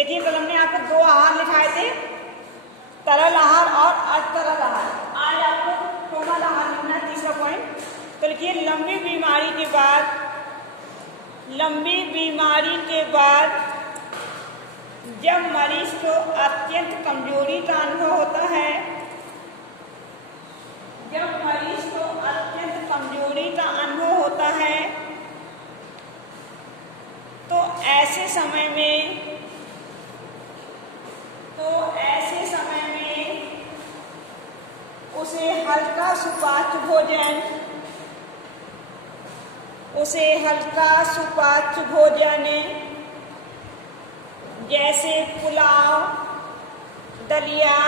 देखिए कल हमने आपको दो आहार लिखाए थे, तरल आहार और अतरल आहार। आज आपको कोमल आहार लिखना है, तीसरा पॉइंट। तो लिखिए लंबी बीमारी के बाद जब मरीज को अत्यंत कमजोरी का अनुभव होता है, जब मरीज को अत्यंत कमजोरी का अनुभव होता है तो ऐसे समय में उसे हल्का सुपाच्य भोजन जैसे पुलाव, दलिया,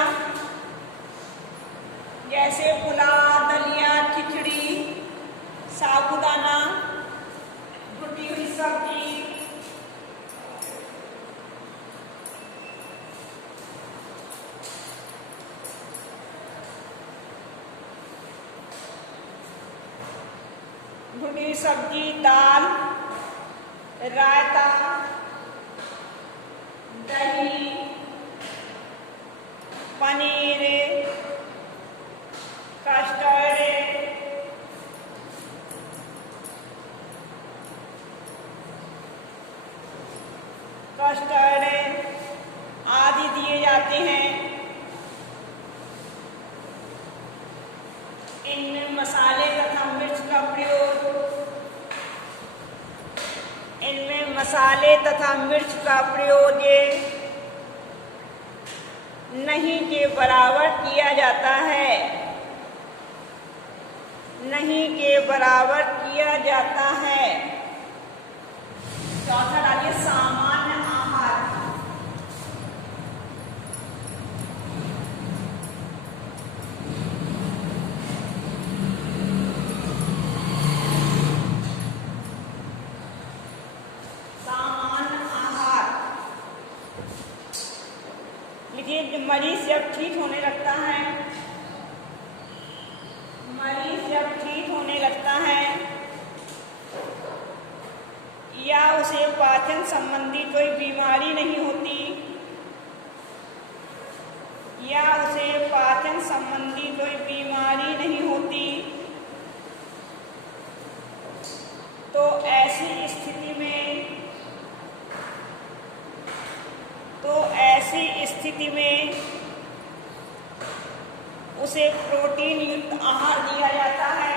खिचड़ी, साबूदाना, भुनी हुई सब्जी, दाल, रायता, दही, पनीर, कस्टर्ड, आदि दिए जाते हैं। इनमें मसाले तथा मिर्च का प्रयोग नहीं के बराबर किया जाता है। चौथा डालिए सामान्य आहार। मरीज जब ठीक होने लगता है या उसे पाचन संबंधी कोई बीमारी नहीं होती, तो ऐसी स्थिति में उसे प्रोटीन युक्त आहार दिया जाता है।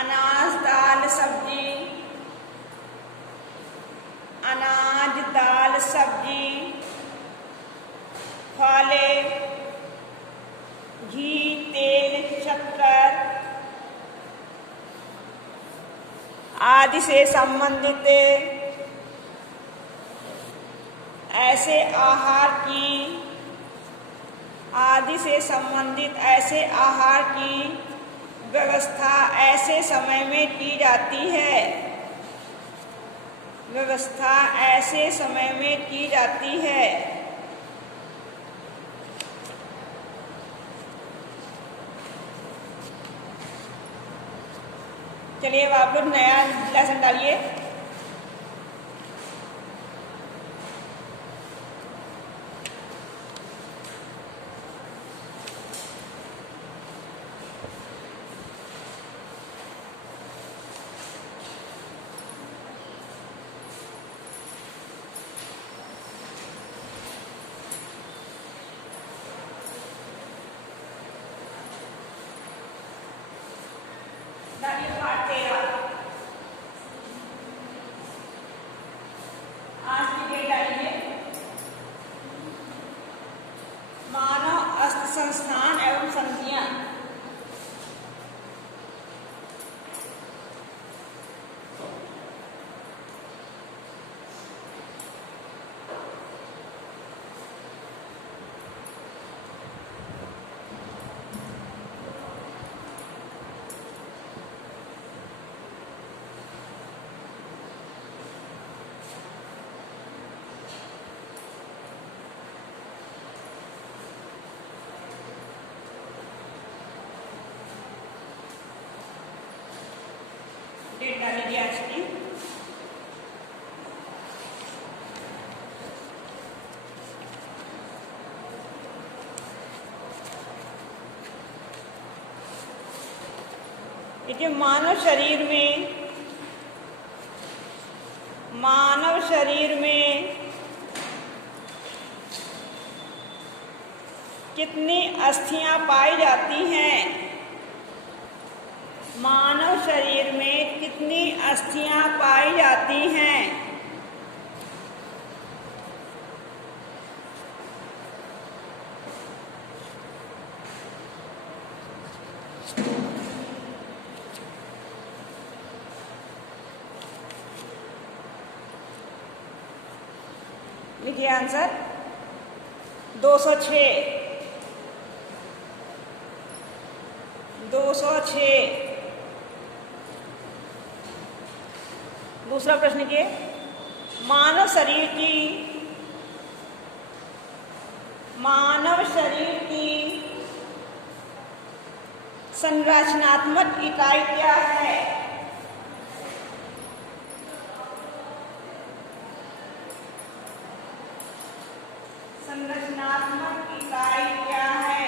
अनाज, दाल, सब्जी, फले, घी, तेल, शक्कर आदि से संबंधित ऐसे आहार की व्यवस्था ऐसे समय में की जाती है। चलिए अब आप लोग नया लेसन डालिए। पाठ 13 डेट डाल लीजिए आज की। देखिए मानव शरीर में कितनी अस्थियां पाई जाती हैं? मानव शरीर में कितनी अस्थियां पाई जाती हैं? लिखिए आंसर 206। 206। दूसरा प्रश्न के मानव शरीर की संरचनात्मक इकाई क्या है? संरचनात्मक इकाई क्या है?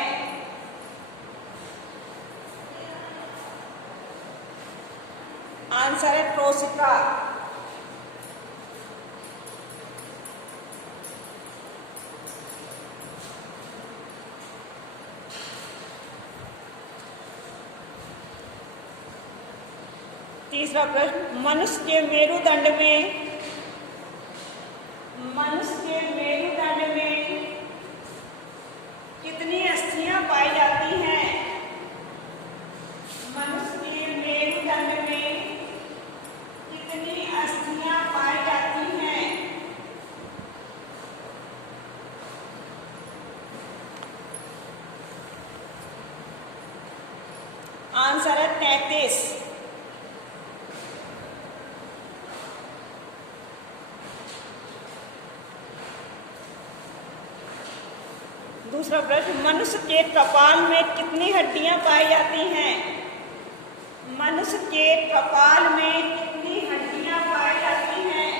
आंसर है कोशिका। तीसरा प्रश्न मनुष्य के मेरुदंड में कितनी अस्थियां पाई जाती हैं? मनुष्य के मेरुदंड में कितनी अस्थियां पाई जाती हैं? आंसर है 33। दूसरा प्रश्न मनुष्य के कपाल में कितनी हड्डियां पाई जाती हैं? मनुष्य के कपाल में कितनी हड्डियां पाई जाती हैं?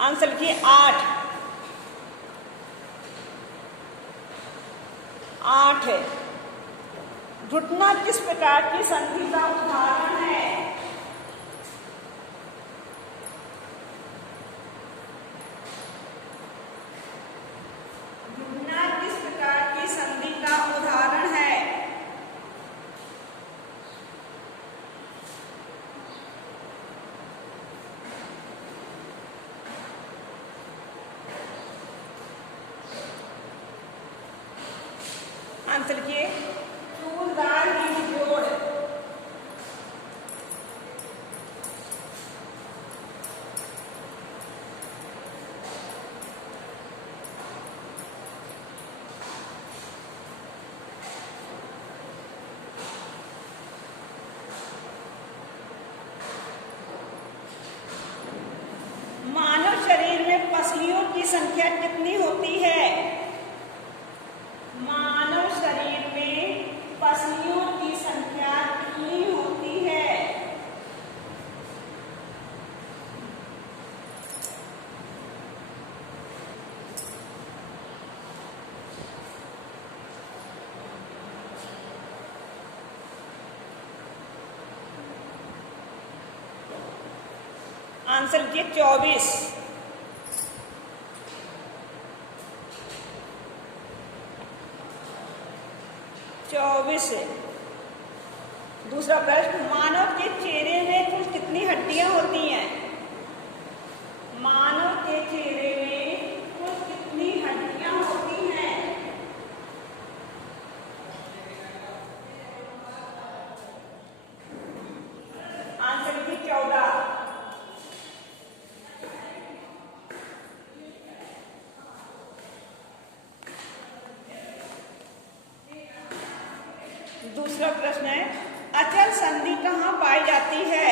आंसर की 8। 8 है। घुटना किस प्रकार की संधि का उदाहरण है? घुटना किस प्रकार की संधि का उदाहरण है? आंसर किए फूलदार जोड़। मानव शरीर में पसलियों की संख्या कितनी होती है? मानव शरीर में पसलियों की संख्या कितनी होती है? आंसर किए 24। 24 है। दूसरा प्रश्न मानव के चेहरे में कुल कितनी हड्डियां होती हैं? मानव के चेहरे में कुल कितनी हड्डियां होती हैं? आंसर की 14। दूसरा प्रश्न है अचल संधि कहाँ जाती है?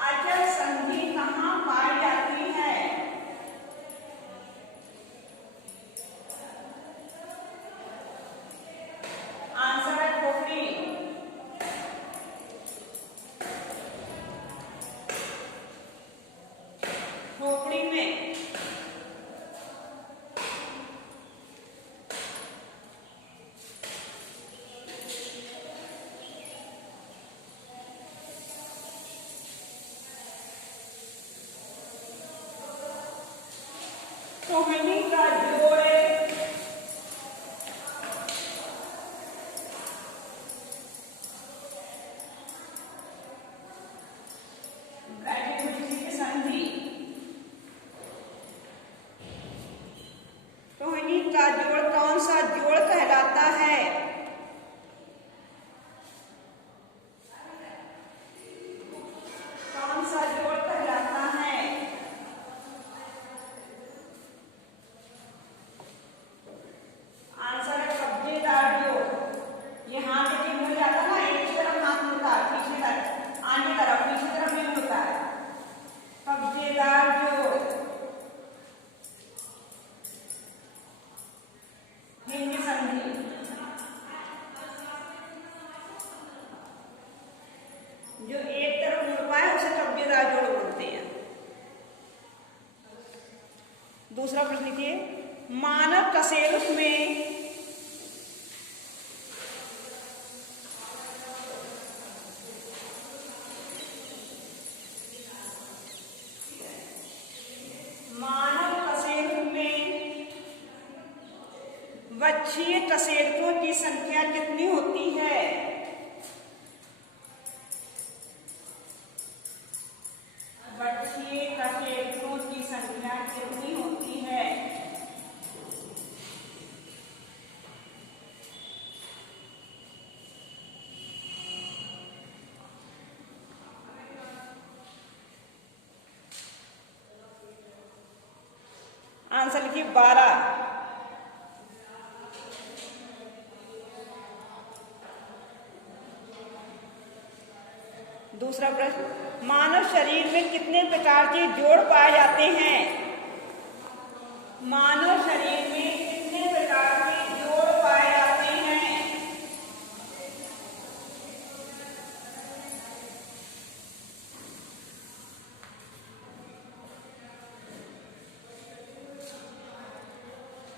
अचल संधि कहाँ पाई जाती है? आंसर है खोपड़ी। खोपड़ी में। रोहिणी का जोड़ संधि। रोहिणी का जोड़ कौन सा जोड़ कहलाता है? कौन सा जोड़ कहलाता है? आंसर है कब्जेदार जोड़। ये हाथ से मिल जाता ना, एक तरफ हाथ मिलता है, पीछे तरफ आगे तरफ पीछे तरफ नहीं होता है। कब्जेदार जोड़। हिंदी संधि। जो एक तरफ मुड़ पाए उसे कब्जेदार जोड़ बोलते हैं। दूसरा प्रश्न लिखिए, मानव कशेरुक में वक्षीय कशेरुकों की संख्या कितनी होती है? वक्षीय कशेरुकों की संख्या कितनी होती है? आंसर लिखिए 12। दूसरा प्रश्न, मानव शरीर में कितने प्रकार के जोड़ पाए जाते हैं? मानव शरीर में कितने प्रकार के जोड़ पाए जाते हैं?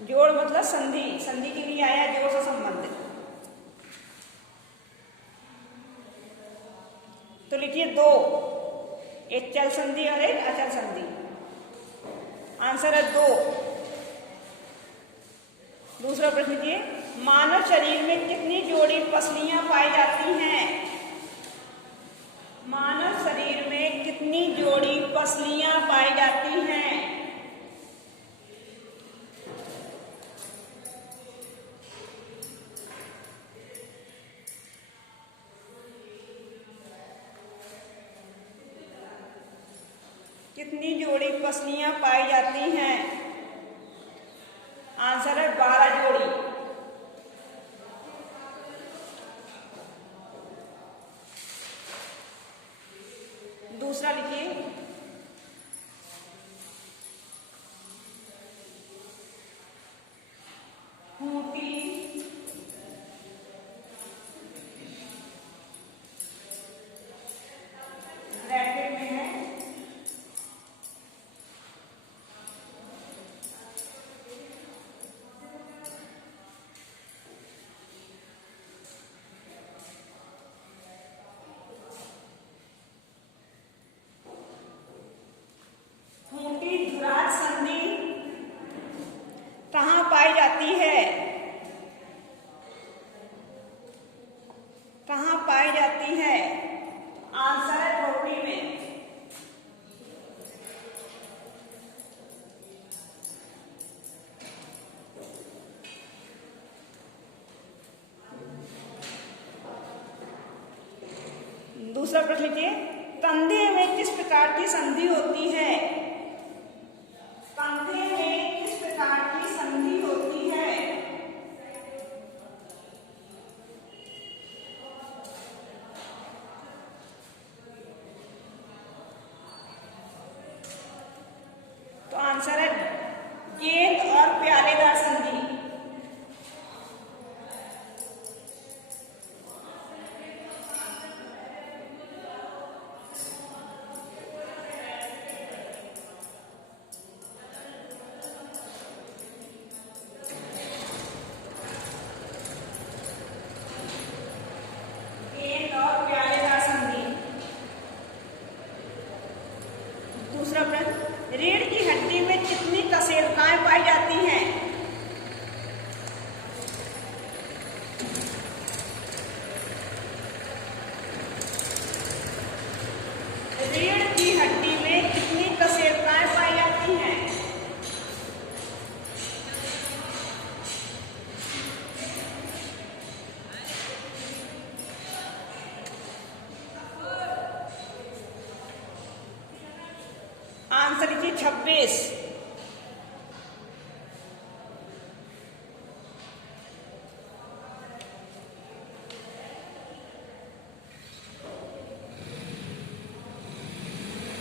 जोड़ मतलब संधि, संधि के लिए आया जोड़ से संबंधित। तो लिखिए 2, एक चल संधि और एक अचल संधि। आंसर है 2। दूसरा प्रश्न लिखिए, मानव शरीर में कितनी जोड़ी पसलियां पाई जाती हैं? मानव शरीर में कितनी जोड़ी पसलियां पाई जाती हैं? कितनी जोड़ी पसलियां पाई जाती हैं? आंसर है 12 जोड़ी। दूसरा लिखिए, खूंटी ब्रैकेट में है, कहाँ पाई जाती है? कहाँ पाई जाती है? आंसर है खोपड़ी में। दूसरा प्रश्न लिखिए, कंधे में किस प्रकार की संधि होती है? कंधे में किस प्रकार की संधि होती है? 26।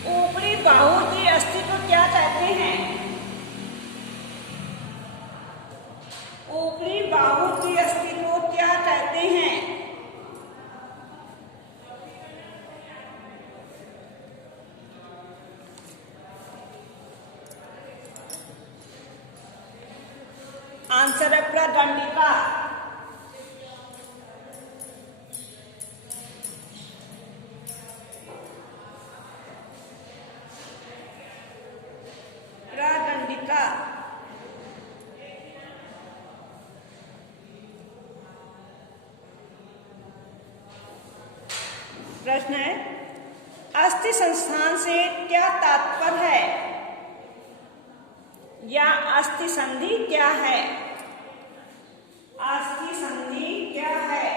ऊपरी बाहु की अस्थि को क्या कहते हैं? ऊपरी बाहु की अस्थि को क्या कहते हैं? आंसर है प्रदंडिका। प्रदंडिका। प्रश्न है, अस्थि संस्थान से क्या तात्पर्य है या अस्थि संधि क्या है? अस्थि संधि क्या है?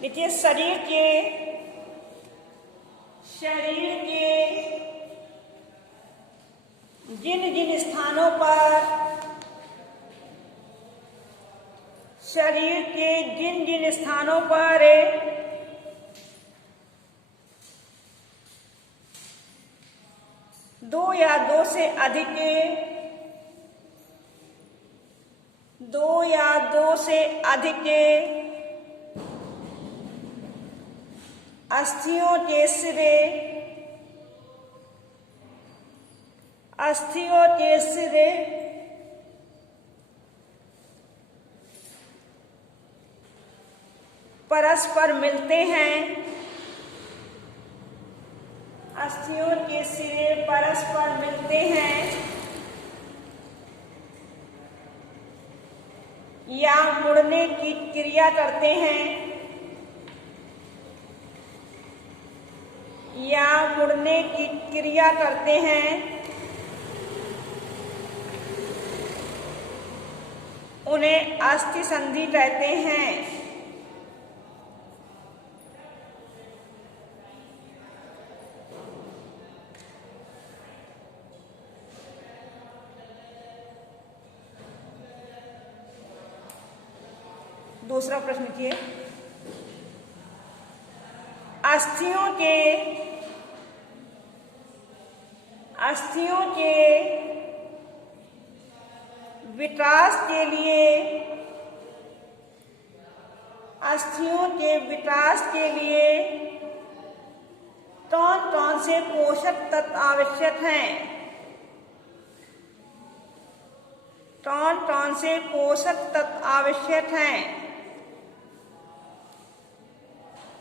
देखिए, शरीर के जिन जिन स्थानों पर शरीर के जिन जिन स्थानों पर दो या दो से अधिक अस्थियों के सिरे परस्पर मिलते हैं। अस्थियों के सिरे परस्पर मिलते हैं या मुड़ने की क्रिया करते हैं उन्हें अस्थि संधि कहते हैं। दूसरा प्रश्न देखिए, अस्थियों के विकास के लिए कौन कौन से पोषक तत्व आवश्यक हैं? कौन से पोषक तत्व आवश्यक हैं?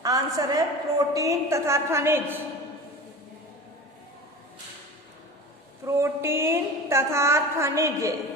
आंसर है प्रोटीन तथा खनिज। प्रोटीन तथा खनिज।